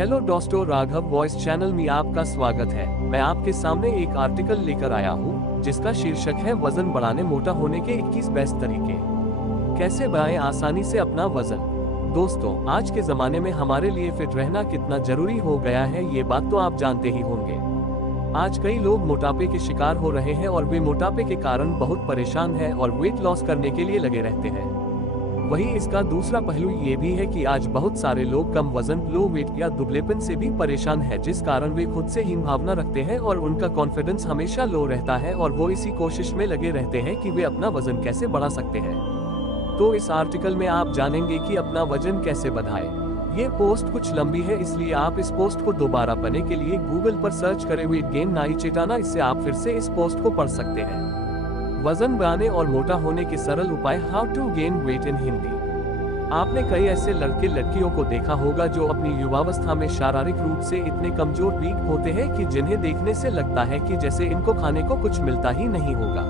Hello दोस्तों, Raghav voice channel में आपका स्वागत है। मैं आपके सामने एक आर्टिकल लेकर आया हूँ जिसका शीर्षक है वजन बढ़ाने मोटा होने के 21 बेस्ट तरीके। कैसे बढ़ाएं आसानी से अपना वजन। दोस्तों, आज के जमाने में हमारे लिए फिट रहना कितना जरूरी हो गया है ये बात तो आप जानते ही होंगे। आज कई लोग मोटापे के शिकार हो रहे हैं और वे मोटापे के कारण बहुत परेशान हैं और वेट लॉस करने के लिए लगे रहते हैं। वहीं इसका दूसरा पहलू ये भी है कि आज बहुत सारे लोग कम वजन, लो वेट या दुबलेपन से भी परेशान हैं, जिस कारण वे खुद से हीन भावना रखते हैं और उनका कॉन्फिडेंस हमेशा लो रहता है और वो इसी कोशिश में लगे रहते हैं कि वे अपना वजन कैसे बढ़ा सकते हैं। तो इस आर्टिकल में आप जानेंगे कि अपना वजन कैसे बढ़ाएं। ये पोस्ट कुछ लंबी है, इसलिए आप इस पोस्ट को दोबारा पढ़ने के लिए गूगल पर सर्च करें वेट गेन नाई चेटाना, इससे आप फिर से इस पोस्ट को पढ़ सकते हैं। वजन बढ़ाने और मोटा होने के सरल उपाय, हाउ टू गेन वेट इन हिंदी। आपने कई ऐसे लड़के लड़कियों को देखा होगा जो अपनी युवावस्था में शारीरिक रूप से इतने कमजोर वीक होते हैं कि जिन्हें देखने से लगता है कि जैसे इनको खाने को कुछ मिलता ही नहीं होगा।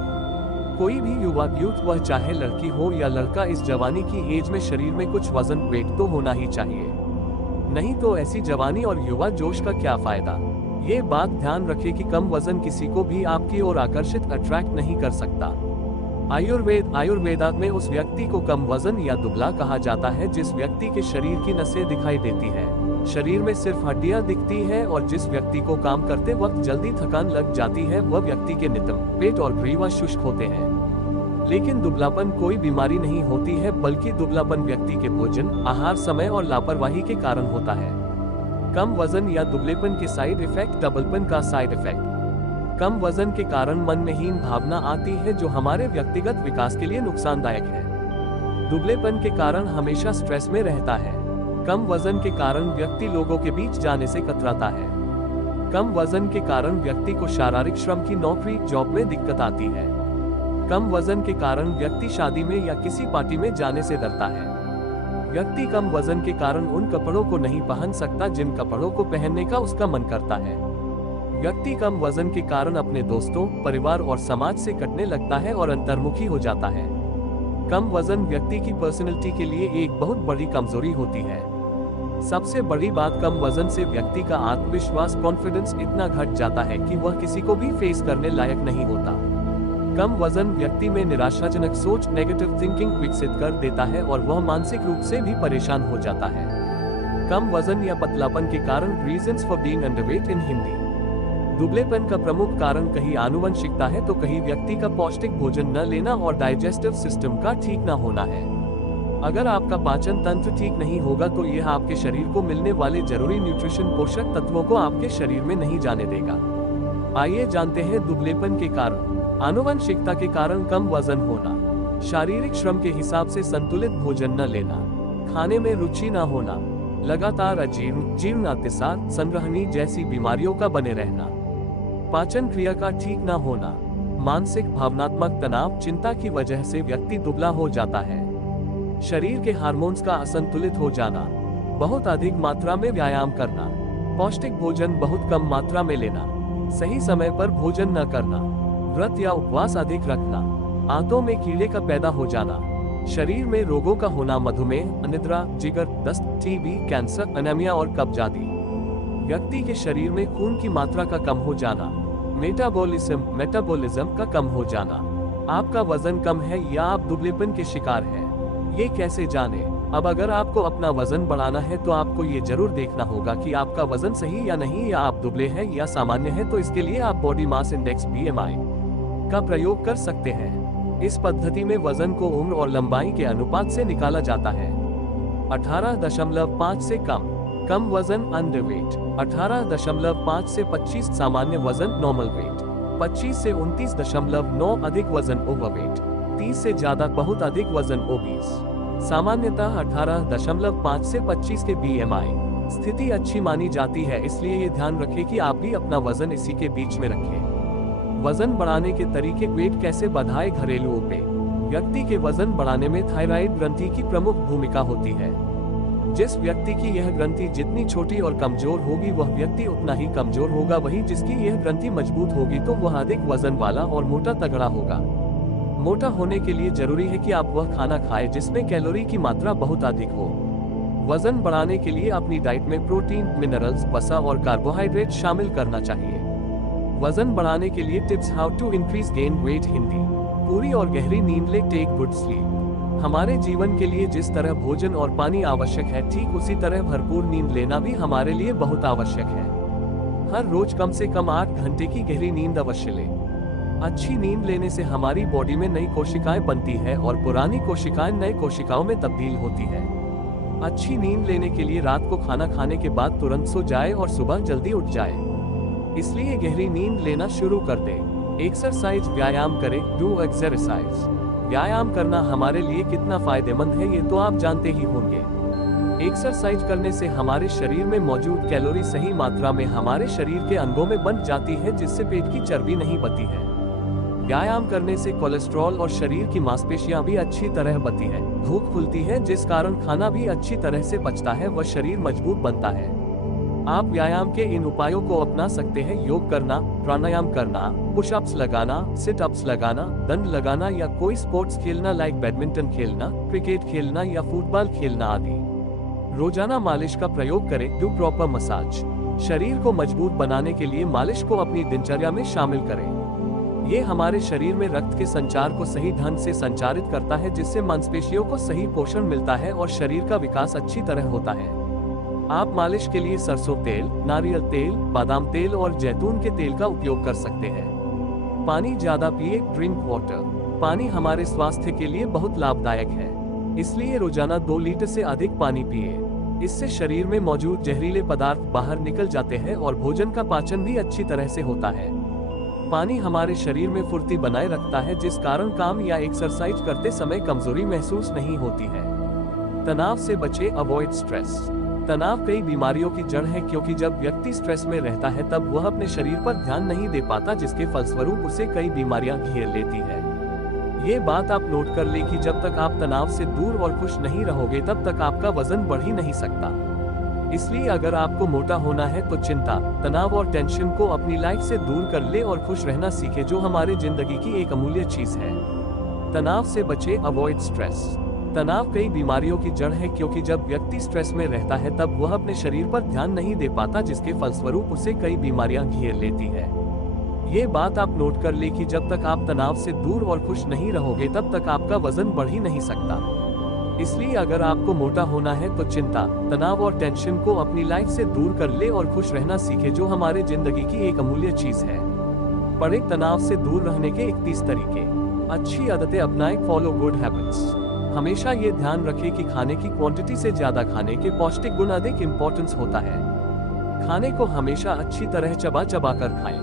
कोई भी युवा यूथ, वह चाहे लड़की हो या लड़का, इस जवानी की एज में शरीर में कुछ वजन वेट तो होना ही चाहिए, नहीं तो ऐसी जवानी और युवा जोश का क्या फायदा। ये बात ध्यान रखें कि कम वजन किसी को भी आपकी ओर आकर्षित अट्रैक्ट नहीं कर सकता। आयुर्वेदा में उस व्यक्ति को कम वजन या दुबला कहा जाता है जिस व्यक्ति के शरीर की नसें दिखाई देती है, शरीर में सिर्फ हड्डियां दिखती है और जिस व्यक्ति को काम करते वक्त जल्दी थकान लग जाती है, वह व्यक्ति के नितंब, पेट और ग्रीवा शुष्क होते हैं। लेकिन दुबलापन कोई बीमारी नहीं होती है, बल्कि दुबलापन व्यक्ति के भोजन, आहार, समय और लापरवाही के कारण होता है। कम वजन या दुबलेपन के साइड इफेक्ट। डबलपन का साइड इफेक्ट। कम वजन के कारण मन में हीन भावना आती है जो हमारे व्यक्तिगत विकास के लिए नुकसानदायक है। दुबलेपन के कारण हमेशा स्ट्रेस में रहता है। कम वजन के कारण व्यक्ति लोगों के बीच जाने से कतराता है। कम वजन के कारण व्यक्ति को शारीरिक श्रम की नौकरी, जॉब में दिक्कत आती है। कम वजन के कारण व्यक्ति शादी में या किसी पार्टी में जाने से डरता है। व्यक्ति कम वजन के कारण उन कपड़ों को नहीं पहन सकता जिन कपड़ों को पहनने का उसका मन करता है। व्यक्ति कम वजन के कारण अपने दोस्तों, परिवार और समाज से कटने लगता है और अंतर्मुखी हो जाता है। कम वजन व्यक्ति की पर्सनैलिटी के लिए एक बहुत बड़ी कमजोरी होती है। सबसे बड़ी बात, कम वजन से व्यक्ति का आत्मविश्वास, कॉन्फिडेंस इतना घट जाता है कि वह किसी को भी फेस करने लायक नहीं होता। कम वजन व्यक्ति में निराशाजनक सोच, नेगेटिव थिंकिंग विकसित कर देता है और वह मानसिक रूप से भी परेशान हो जाता है। कम वजन या पतलापन के कारण, रीजंस फॉर बीइंग अंडरवेट इन हिंदी। दुबलेपन का प्रमुख कारण कहीं आनुवंशिकता है तो कहीं व्यक्ति का पौष्टिक भोजन न लेना और डाइजेस्टिव सिस्टम का ठीक न होना है। अगर आपका पाचन तंत्र ठीक नहीं होगा तो यह आपके शरीर को मिलने वाले जरूरी न्यूट्रिशन, पोषक तत्वों को आपके शरीर में नहीं जाने देगा। आइए जानते हैं दुबलेपन के कारण। आनुवंशिकता के कारण कम वजन होना, शारीरिक श्रम के हिसाब से संतुलित भोजन न लेना, खाने में रुचि न होना, लगातार अजीर्ण, जीर्ण अतिसार, संग्रहणी जैसी बीमारियों का बने रहना, पाचन क्रिया का ठीक न होना, मानसिक भावनात्मक तनाव, चिंता की वजह से व्यक्ति दुबला हो जाता है। शरीर के हार्मोन्स का असंतुलित हो जाना, बहुत अधिक मात्रा में व्यायाम करना, पौष्टिक भोजन बहुत कम मात्रा में लेना, सही समय पर भोजन न करना, व्रत या उपवास अधिक रखना, आंतों में कीड़े का पैदा हो जाना, शरीर में रोगों का होना, मधुमेह, अनिद्रा, जिगर, दस्त, टीबी, कैंसर, एनीमिया और कब्ज आदि। व्यक्ति के शरीर में खून की मात्रा का कम हो जाना, मेटाबॉलिज्म का कम हो जाना। आपका वजन कम है या आप दुबलेपन के शिकार हैं, ये कैसे जाने। अब अगर आपको अपना वजन बढ़ाना है तो आपको ये जरूर देखना होगा कि आपका वजन सही या नहीं, या आप दुबले हैं या सामान्य हैं। तो इसके लिए आप बॉडी मास इंडेक्स BMI का प्रयोग कर सकते हैं। इस पद्धति में वजन को उम्र और लंबाई के अनुपात से निकाला जाता है। 18.5 से कम वजन अंडरवेट, 18.5 से 25 सामान्य वजन नॉर्मल वेट, 25 से 29.9 अधिक वजन ओवरवेट, 30 से ज्यादा बहुत अधिक वजन ओबीस। सामान्यतः 18.5 से 25 के BMI स्थिति अच्छी मानी जाती है, इसलिए ये ध्यान रखें कि आप भी अपना वजन इसी के बीच में रखें। वजन बढ़ाने के तरीके। वेट कैसे बढ़ाएं। घरेलू उपाय। व्यक्ति के वजन बढ़ाने में थायराइड ग्रंथि की प्रमुख भूमिका होती है। जिस व्यक्ति की यह ग्रंथि जितनी छोटी और कमजोर होगी वह व्यक्ति उतना ही कमजोर होगा, वहीं जिसकी यह ग्रंथि मजबूत होगी तो वह अधिक वजन वाला और मोटा तगड़ा होगा। मोटा होने के लिए जरूरी है कि आप वह खाना खाएं जिसमें कैलोरी की मात्रा बहुत अधिक हो। वजन बढ़ाने के लिए अपनी डाइट में प्रोटीन, मिनरल्स, वसा और कार्बोहाइड्रेट शामिल करना चाहिए। वजन बढ़ाने के लिए tips, how to increase gain weight. Hindi. पूरी और गहरी नींद ले, टेक गुड स्लीप। हमारे जीवन के लिए जिस तरह भोजन और पानी आवश्यक है, ठीक उसी तरह भरपूर नींद लेना भी हमारे लिए बहुत आवश्यक है। हर रोज कम से कम 8 घंटे की गहरी नींद अवश्य लें। अच्छी नींद लेने से हमारी बॉडी में नई कोशिकाएं बनती है और पुरानी कोशिकाएं नए कोशिकाओं में तब्दील होती है। अच्छी नींद लेने के लिए रात को खाना खाने के बाद तुरंत सो जाए और सुबह जल्दी उठ जाए। इसलिए गहरी नींद लेना शुरू कर दें। एक्सरसाइज, व्यायाम करें, डू एक्सरसाइज। व्यायाम करना हमारे लिए कितना फायदेमंद है ये तो आप जानते ही होंगे। एक्सरसाइज करने से हमारे शरीर में मौजूद कैलोरी सही मात्रा में हमारे शरीर के अंगों में बन जाती है, जिससे पेट की चर्बी नहीं बनती है। व्यायाम करने से कोलेस्ट्रॉल और शरीर की मांसपेशियां भी अच्छी तरह बनती है, भूख खुलती है, जिस कारण खाना भी अच्छी तरह से पचता है व शरीर मजबूत बनता है। आप व्यायाम के इन उपायों को अपना सकते हैं। योग करना, प्राणायाम करना, पुशअप्स लगाना, सिट अप्स लगाना, दंड लगाना या कोई स्पोर्ट्स खेलना लाइक बैडमिंटन खेलना, क्रिकेट खेलना या फुटबॉल खेलना आदि। रोजाना मालिश का प्रयोग करें, डू प्रॉपर मसाज। शरीर को मजबूत बनाने के लिए मालिश को अपनी दिनचर्या में शामिल करें। ये हमारे शरीर में रक्त के संचार को सही ढंग से संचारित करता है, जिससे मांसपेशियों को सही पोषण मिलता है और शरीर का विकास अच्छी तरह होता है। आप मालिश के लिए सरसों तेल, नारियल तेल, बादाम तेल और जैतून के तेल का उपयोग कर सकते हैं। पानी ज्यादा पिए, ड्रिंक वाटर। पानी हमारे स्वास्थ्य के लिए बहुत लाभदायक है, इसलिए रोजाना 2 लीटर से अधिक पानी पिए। इससे शरीर में मौजूद जहरीले पदार्थ बाहर निकल जाते हैं और भोजन का पाचन भी अच्छी तरह से होता है। पानी हमारे शरीर में फुर्ती बनाए रखता है, जिस कारण काम या एक्सरसाइज करते समय कमजोरी महसूस नहीं होती है। तनाव से बचे, अवॉइड स्ट्रेस। तनाव कई बीमारियों की जड़ है, क्योंकि जब व्यक्ति स्ट्रेस में रहता है तब वह अपने शरीर पर ध्यान नहीं दे पाता, जिसके फलस्वरूप उसे कई बीमारियां घेर लेती है। ये बात आप नोट कर लें कि जब तक आप तनाव से दूर और खुश नहीं रहोगे तब तक आपका वजन बढ़ ही नहीं सकता। इसलिए अगर आपको मोटा होना है तो चिंता, तनाव और टेंशन को अपनी लाइफ से दूर कर ले और खुश रहना सीखे, जो हमारे जिंदगी की एक अमूल्य चीज है। तनाव से बचे, अवॉइड स्ट्रेस। तनाव कई बीमारियों की जड़ है, क्योंकि जब व्यक्ति स्ट्रेस में रहता है तब वह अपने शरीर पर ध्यान नहीं दे पाता, जिसके फलस्वरूप उसे कई बीमारियां घेर लेती है। ये बात आप नोट कर ले कि जब तक आप तनाव से दूर और खुश नहीं रहोगे तब तक आपका वजन बढ़ ही नहीं सकता। इसलिए अगर आपको मोटा होना है तो चिंता, तनाव और टेंशन को अपनी लाइफ से दूर कर ले और खुश रहना सीखे, जो हमारे जिंदगी की एक अमूल्य चीज है। पढ़े, तनाव से दूर रहने के 31 तरीके। अच्छी आदतें अपनाएं, फॉलो गुड हैबिट्स। हमेशा ये ध्यान रखें कि खाने की क्वांटिटी से ज्यादा खाने के पौष्टिक गुण अधिक इम्पोर्टेंस होता है। खाने को हमेशा अच्छी तरह चबा चबा कर खाएं।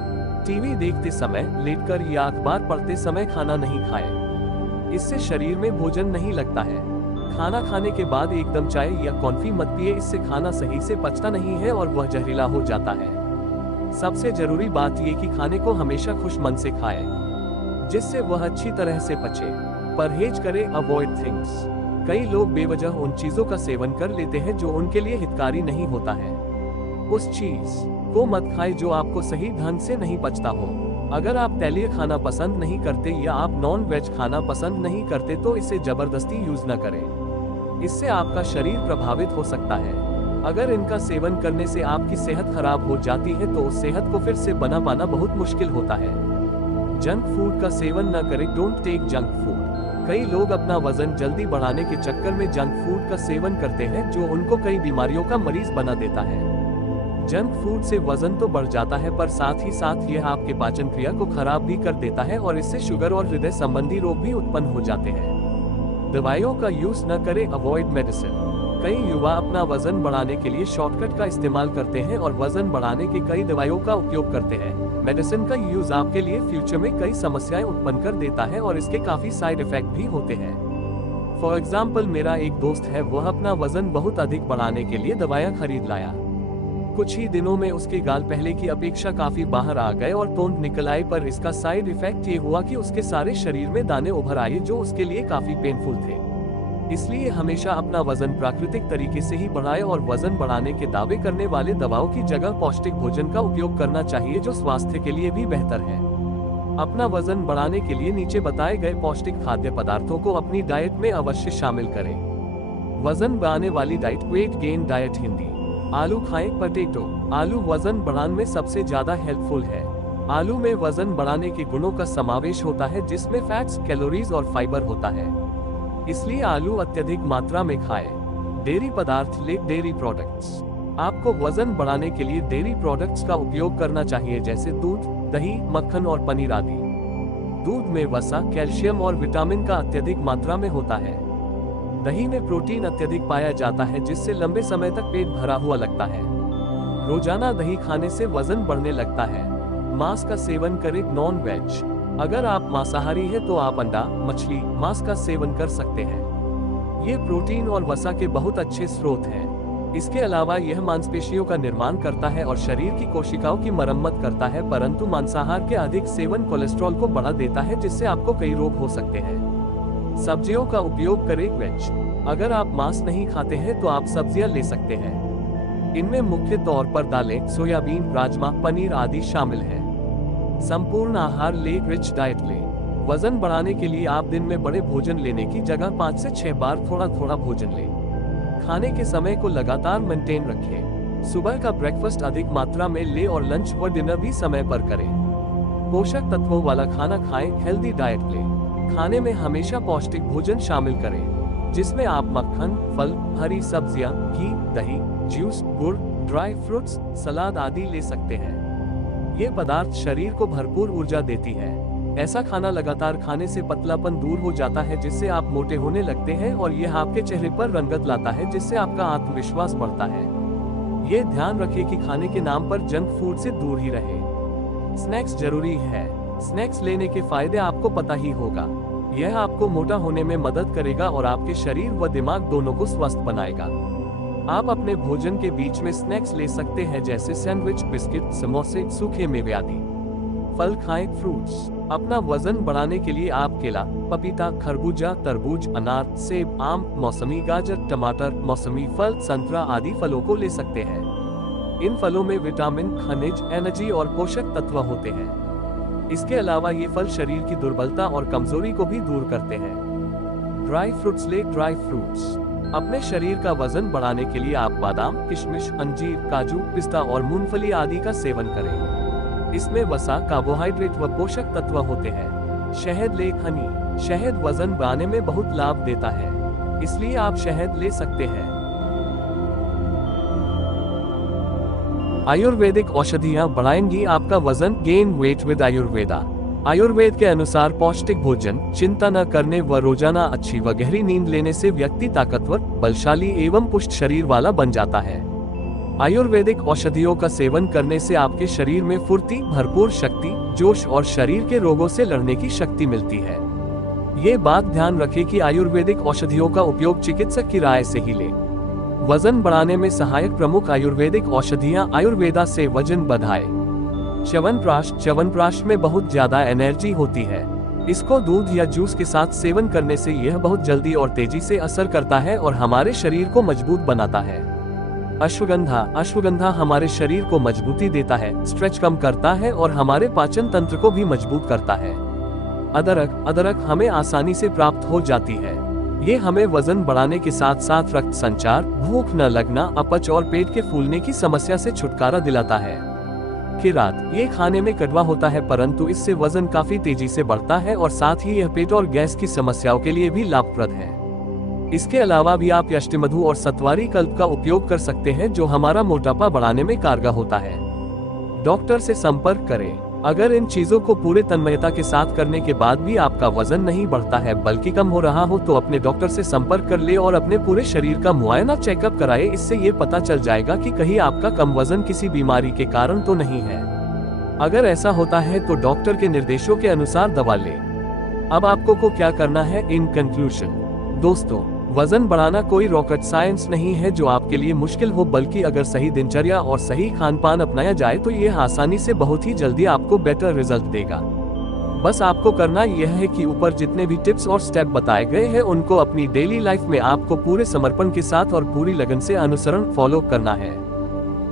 टीवी देखते समय, लेटकर या अखबार पढ़ते समय खाना नहीं खाएं। इससे शरीर में भोजन नहीं लगता है। खाना खाने के बाद एकदम चाय या कॉफी मत पिए, इससे खाना सही से पचता नहीं है और वह जहरीला हो जाता है। सबसे जरूरी बात यह कि खाने को हमेशा खुश मन से खाएं, जिससे वह अच्छी तरह से पचे। परहेज करें, अवॉइड थिंग्स। कई लोग बेवजह उन चीजों का सेवन कर लेते हैं जो उनके लिए हितकारी नहीं होता है। उस चीज को मत खाएं जो आपको सही ढंग से नहीं पचता हो। अगर आप तैलीय खाना पसंद नहीं करते या आप नॉन वेज खाना पसंद नहीं करते तो इसे जबरदस्ती यूज न करें। इससे आपका शरीर प्रभावित हो सकता है। अगर इनका सेवन करने से आपकी सेहत खराब हो जाती है तो उस सेहत को फिर से बना पाना बहुत मुश्किल होता है। जंक फूड का सेवन न करें, डोंट टेक जंक फूड। कई लोग अपना वजन जल्दी बढ़ाने के चक्कर में जंक फूड का सेवन करते हैं, जो उनको कई बीमारियों का मरीज बना देता है। जंक फूड से वजन तो बढ़ जाता है, पर साथ ही साथ यह आपके पाचन क्रिया को खराब भी कर देता है और इससे शुगर और हृदय संबंधी रोग भी उत्पन्न हो जाते हैं। दवाइयों का यूज न करें, अवॉइड मेडिसिन। कई युवा अपना वजन बढ़ाने के लिए शॉर्टकट का इस्तेमाल करते हैं और वजन बढ़ाने की कई दवाइयों का उपयोग करते हैं। मेडिसिन का यूज आपके लिए फ्यूचर में कई समस्याएं उत्पन्न कर देता है और इसके काफी साइड इफेक्ट भी होते हैं। फॉर एग्जाम्पल, मेरा एक दोस्त है, वह अपना वजन बहुत अधिक बढ़ाने के लिए दवाइयाँ खरीद लाया। कुछ ही दिनों में उसके गाल पहले की अपेक्षा काफी बाहर आ गए और तोंद निकल आए, पर इसका साइड इफेक्ट ये हुआ कि उसके सारे शरीर में दाने उभर आए, जो उसके लिए काफी पेनफुल थे। इसलिए हमेशा अपना वजन प्राकृतिक तरीके से ही बढ़ाएं और वजन बढ़ाने के दावे करने वाले दवाओं की जगह पौष्टिक भोजन का उपयोग करना चाहिए, जो स्वास्थ्य के लिए भी बेहतर है। अपना वजन बढ़ाने के लिए नीचे बताए गए पौष्टिक खाद्य पदार्थों को अपनी डाइट में अवश्य शामिल करें। वजन बढ़ाने वाली diet, weight gain diet. Hindi. आलू खाएं। पोटैटो। आलू वजन बढ़ाने में सबसे ज्यादा हेल्पफुल है। आलू में वजन बढ़ाने के गुणों का समावेश होता है, जिसमें फैट्स, कैलोरीज और फाइबर होता है, इसलिए आलू अत्यधिक मात्रा में खाएं। डेयरी पदार्थ ले। Dairy products. आपको वजन बढ़ाने के लिए डेयरी प्रोडक्ट्स का उपयोग करना चाहिए, जैसे दूध, दही, मक्खन और पनीर आदि। दूध में वसा, कैल्शियम और विटामिन का अत्यधिक मात्रा में होता है। दही में प्रोटीन अत्यधिक पाया जाता है, जिससे लंबे समय तक पेट भरा हुआ लगता है। रोजाना दही खाने से वजन बढ़ने लगता है। मांस का सेवन करें। Non veg. अगर आप मांसाहारी हैं तो आप अंडा, मछली, मांस का सेवन कर सकते हैं। ये प्रोटीन और वसा के बहुत अच्छे स्रोत हैं। इसके अलावा यह मांसपेशियों का निर्माण करता है और शरीर की कोशिकाओं की मरम्मत करता है, परंतु मांसाहार के अधिक सेवन कोलेस्ट्रॉल को बढ़ा देता है, जिससे आपको कई रोग हो सकते हैं। सब्जियों का उपयोग करें। वेज। अगर आप मांस नहीं खाते हैं तो आप सब्जियां ले सकते हैं। इनमें मुख्य तौर पर दालें, सोयाबीन, राजमा, पनीर आदि शामिल हैं। संपूर्ण आहार ले। रिच डाइट ले। वजन बढ़ाने के लिए आप दिन में बड़े भोजन लेने की जगह 5 से 6 बार थोड़ा थोड़ा भोजन लें। खाने के समय को लगातार मेंटेन रखें। सुबह का ब्रेकफास्ट अधिक मात्रा में ले और लंच व डिनर भी समय पर करें। पोषक तत्वों वाला खाना खाएं। हेल्दी डाइट ले। खाने में हमेशा पौष्टिक भोजन शामिल करें, जिसमें आप मक्खन, फल, हरी सब्जियां, घी, दही, जूस, गुड़, ड्राई फ्रूट्स, सलाद आदि ले सकते हैं। ये पदार्थ शरीर को भरपूर ऊर्जा देती है। ऐसा खाना लगातार खाने से पतलापन दूर हो जाता है, जिससे आप मोटे होने लगते हैं और यह आपके चेहरे पर रंगत लाता है, जिससे आपका आत्मविश्वास बढ़ता है। ये ध्यान रखें कि खाने के नाम पर जंक फूड से दूर ही रहे। स्नैक्स जरूरी है। स्नैक्स लेने के फायदे आपको पता ही होगा। यह आपको मोटा होने में मदद करेगा और आपके शरीर व दिमाग दोनों को स्वस्थ बनाएगा। आप अपने भोजन के बीच में स्नैक्स ले सकते हैं, जैसे सैंडविच, बिस्किट, समोसे, सूखे मेवे आदि। फल खाएं। फ्रूट्स। अपना वजन बढ़ाने के लिए आप केला, पपीता, खरबूजा, तरबूज, अनार, सेब, आम, मौसमी गाजर, टमाटर, मौसमी फल, संतरा आदि फलों को ले सकते हैं। इन फलों में विटामिन, खनिज, एनर्जी और पोषक तत्व होते हैं। इसके अलावा ये फल शरीर की दुर्बलता और कमजोरी को भी दूर करते हैं। ड्राई फ्रूट्स ले। Dry fruits. अपने शरीर का वजन बढ़ाने के लिए आप बादाम, किशमिश, अंजीर, काजू, पिस्ता और मूंगफली आदि का सेवन करें। इसमें वसा, कार्बोहाइड्रेट व पोषक तत्व होते हैं। शहद ले। हनी। शहद वजन बढ़ाने में बहुत लाभ देता है, इसलिए आप शहद ले सकते हैं। आयुर्वेदिक औषधियां बढ़ाएंगी आपका वजन। Gain weight with Ayurveda. Ayurveda के अनुसार पौष्टिक भोजन, चिंता न करने व रोजाना अच्छी व गहरी नींद लेने से व्यक्ति ताकतवर, बलशाली एवं पुष्ट शरीर वाला बन जाता है। आयुर्वेदिक औषधियों का सेवन करने से आपके शरीर में फुर्ती, भरपूर शक्ति, जोश और शरीर के रोगों से लड़ने की शक्ति मिलती है। ये बात ध्यान रखें कि आयुर्वेदिक औषधियों का उपयोग चिकित्सक की राय से ही लें। वजन बढ़ाने में सहायक प्रमुख आयुर्वेदिक औषधियां। आयुर्वेदा से वजन बढ़ाए। च्यवनप्राश। च्यवनप्राश में बहुत ज्यादा एनर्जी होती है। इसको दूध या जूस के साथ सेवन करने से यह बहुत जल्दी और तेजी से असर करता है और हमारे शरीर को मजबूत बनाता है। अश्वगंधा। अश्वगंधा हमारे शरीर को मजबूती देता है, स्ट्रेच कम करता है और हमारे पाचन तंत्र को भी मजबूत करता है। अदरक। अदरक हमें आसानी से प्राप्त हो जाती है। ये हमें वजन बढ़ाने के साथ साथ रक्त संचार, भूख न लगना, अपच और पेट के फूलने की समस्या से छुटकारा दिलाता है। खीरात। ये खाने में कड़वा होता है, परंतु इससे वजन काफी तेजी से बढ़ता है और साथ ही यह पेट और गैस की समस्याओं के लिए भी लाभप्रद है। इसके अलावा भी आप यष्टिमधु और सत्वारी कल्प का उपयोग कर सकते हैं, जो हमारा मोटापा बढ़ाने में कारगर होता है। डॉक्टर से संपर्क करें। अगर इन चीजों को पूरे तन्मयता के साथ करने के बाद भी आपका वजन नहीं बढ़ता है बल्कि कम हो रहा हो, तो अपने डॉक्टर से संपर्क कर ले और अपने पूरे शरीर का मुआयना चेकअप कराए। इससे ये पता चल जाएगा कि कहीं आपका कम वजन किसी बीमारी के कारण तो नहीं है। अगर ऐसा होता है तो डॉक्टर के निर्देशों के अनुसार दवा लें। अब आपको को क्या करना है। इन कंक्लूजन दोस्तों, वजन बढ़ाना कोई रॉकेट साइंस नहीं है जो आपके लिए मुश्किल हो, बल्कि अगर सही दिनचर्या और सही खान पान अपनाया जाए तो यह आसानी से बहुत ही जल्दी आपको बेटर रिजल्ट देगा। बस आपको करना यह है कि ऊपर जितने भी टिप्स और स्टेप बताए गए हैं उनको अपनी डेली लाइफ में आपको पूरे समर्पण के साथ और पूरी लगन से अनुसरण फॉलो करना है।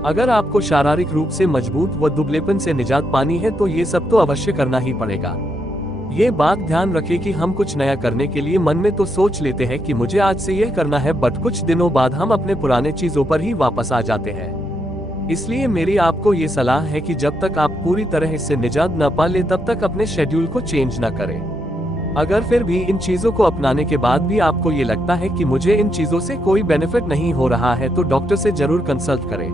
अगर आपको शारीरिक रूप से मजबूत व दुबलेपन से निजात पानी है तो ये सब तो अवश्य करना ही पड़ेगा। ये बात ध्यान रखें कि हम कुछ नया करने के लिए मन में तो सोच लेते हैं कि मुझे आज से यह करना है, बट कुछ दिनों बाद हम अपने पुराने चीजों पर ही वापस आ जाते हैं। इसलिए मेरी आपको ये सलाह है कि जब तक आप पूरी तरह इससे निजात न पा ले तब तक अपने शेड्यूल को चेंज न करें। अगर फिर भी इन चीजों को अपनाने के बाद भी आपको ये लगता है कि मुझे इन चीजों से कोई बेनिफिट नहीं हो रहा है तो डॉक्टर से जरूर कंसल्ट करें।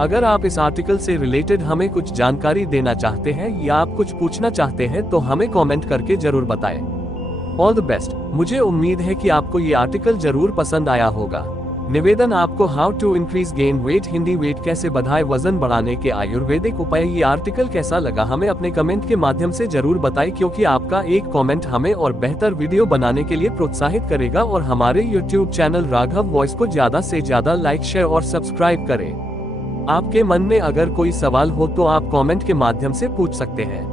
अगर आप इस आर्टिकल से रिलेटेड हमें कुछ जानकारी देना चाहते हैं या आप कुछ पूछना चाहते हैं तो हमें कमेंट करके जरूर बताएं। All the best. मुझे उम्मीद है कि आपको ये आर्टिकल जरूर पसंद आया होगा। निवेदन, आपको how to increase gain weight Hindi weight कैसे बढ़ाए वजन बढ़ाने के आयुर्वेदिक उपाय, ये आर्टिकल कैसा लगा हमें अपने कमेंट के माध्यम से जरूर बताएं, क्योंकि आपका एक कमेंट हमें और बेहतर वीडियो बनाने के लिए प्रोत्साहित करेगा। और हमारे यूट्यूब चैनल राघव वॉइस को ज्यादा से ज्यादा लाइक, शेयर और सब्सक्राइब करें। आपके मन में अगर कोई सवाल हो तो आप कमेंट के माध्यम से पूछ सकते हैं।